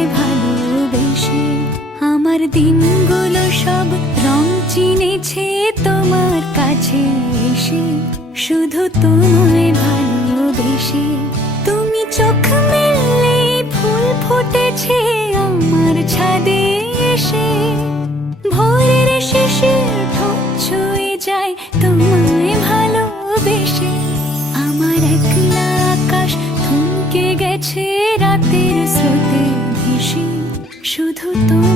তোমায় ভালোবেসে। আমার দিনগুলো সব রং চিনেছে তোমার কাছে এসে, শুধু তোমায় ভালোবেসে। তুমি চোখ মেললে ফুল ফুটেছে আমার ছাদে এসে, ভোরের শিশির ঠোঁট ছুঁয়ে যায় তোমায় ভালোবেসে। আমার একলা আকাশ থমকে গেছে রাতের স্রোতে ভেসে, শুধু তুমি